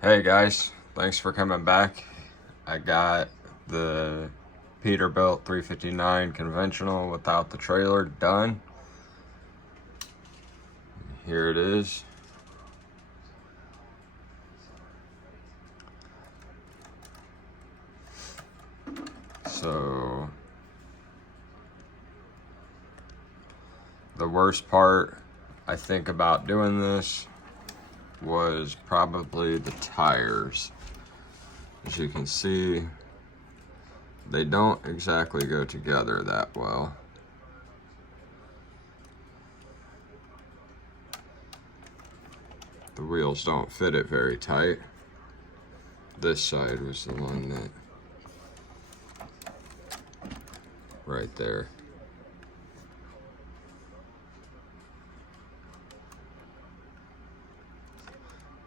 Hey guys, thanks for coming back. I got the Peterbilt 359 conventional without the trailer done. Here it is. So the worst part I think about doing this was probably the tires. As you can see, they don't exactly go together that well. The wheels don't fit it very tight. This side was the one that, right there.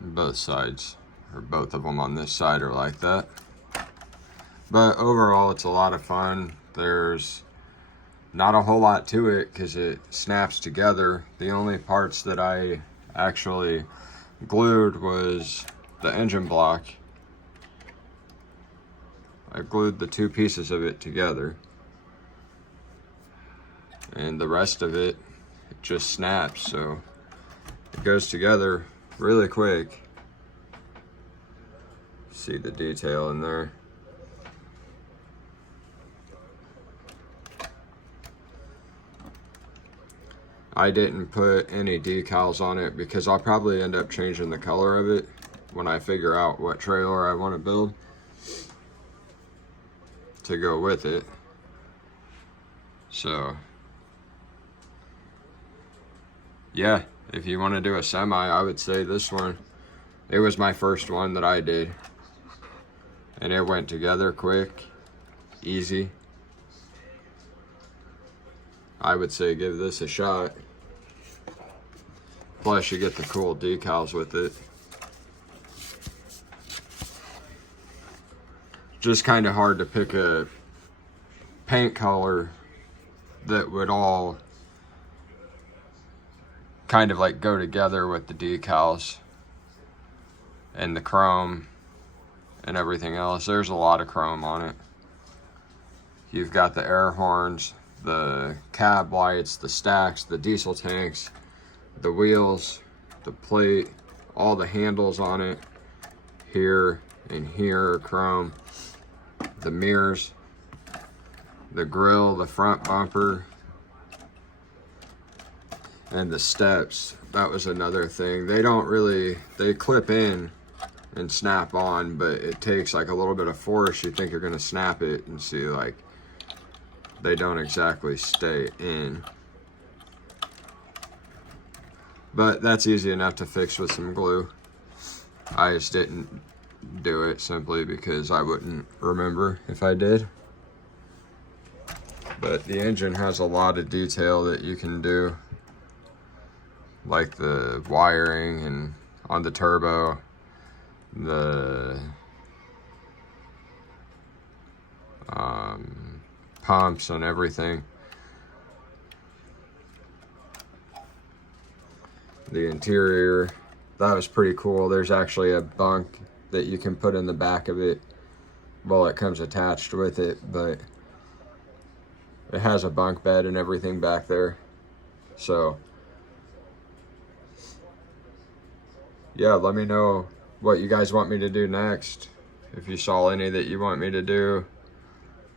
Both sides, or both of them on this side are like that. But overall, it's a lot of fun. There's not a whole lot to it because it snaps together. The only parts that I actually glued was the engine block. I glued the two pieces of it together. And the rest of it just snaps, so it goes together really quick. See the detail in there. I didn't put any decals on it because I'll probably end up changing the color of it when I figure out what trailer I want to build to go with it. So yeah, if you want to do a semi, I would say this one. It was my first one that I did. And it went together quick, easy. I would say give this a shot. Plus you get the cool decals with it. Just kind of hard to pick a paint color that would all kind of like go together with the decals and the chrome and everything else. There's a lot of chrome on it. You've got the air horns, the cab lights, the stacks, the diesel tanks, the wheels, the plate, all the handles on it. Here and here are chrome. The mirrors, the grille, the front bumper, and the steps. That was another thing. They clip in and snap on, but it takes like a little bit of force. You think you're gonna snap it and see, like, they don't exactly stay in. But that's easy enough to fix with some glue. I just didn't do it simply because I wouldn't remember if I did. But the engine has a lot of detail that you can do, like the wiring and on the turbo, the pumps and everything. The interior, that was pretty cool. There's actually a bunk that you can put in the back of it. Well, it comes attached with it, but it has a bunk bed and everything back there. So yeah, let me know what you guys want me to do next. If you saw any that you want me to do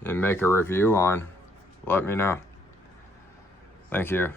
and make a review on, let me know. Thank you.